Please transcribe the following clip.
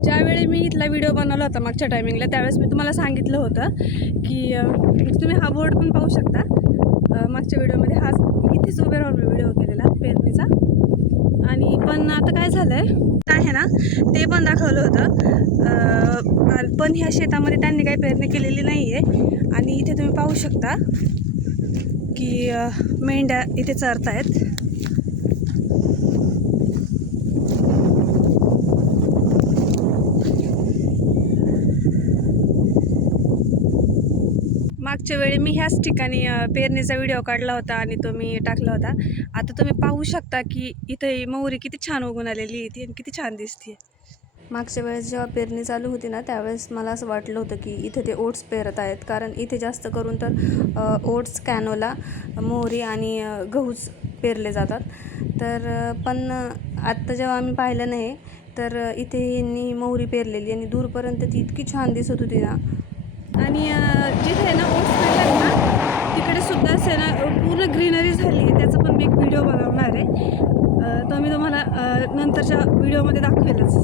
ज्यावेळी मी इथला व्हिडिओ बनवला होता मागच्या टायमिंगला, त्यावेळेस मी तुम्हाला सांगितलं होतं की तुम्ही हा बोर्ड पण पाहू शकता. मागच्या व्हिडिओमध्ये इथेच उभे राहून मी व्हिडिओ केलेला पेरणीचा. आणि पण आता काय झालं आहे ना, ते पण दाखवलं होतं. पण ह्या शेतामध्ये त्यांनी काही पेरणी केलेली नाही आहे. आणि इथे तुम्ही पाहू शकता की मेंढ्या इथे चरतायत. मागच्या वेळी मी ह्याच ठिकाणी पेरणीचा व्हिडिओ काढला होता आणि तो मी टाकला होता. आता तुम्ही पाहू शकता की इथे मोहरी किती छान उगून आलेली आहे आणि किती छान दिसते. मागच्या वेळेस जेव्हा पेरणी चालू होती ना, त्यावेळेस मला असं वाटलं होतं की इथे ते ओट्स पेरत आहेत, कारण इथे जास्त करून तर ओट्स, कॅनोला, मोहरी आणि गहूच पेरले जातात. तर पण आत्ता जेव्हा आम्ही पाहिलं नाही, तर इथे यांनी मोहरी पेरलेली आणि दूरपर्यंत ती इतकी छान दिसत होती ना. आणि जिथे ना ओट्स पेरतात ना, तिकडे सुद्धा असे ना पूर्ण ग्रीनरी झाली आहे. त्याचा पण मी एक व्हिडिओ बनवणार आहे. तो मी तुम्हाला नंतरच्या व्हिडिओमध्ये दाखवेलच.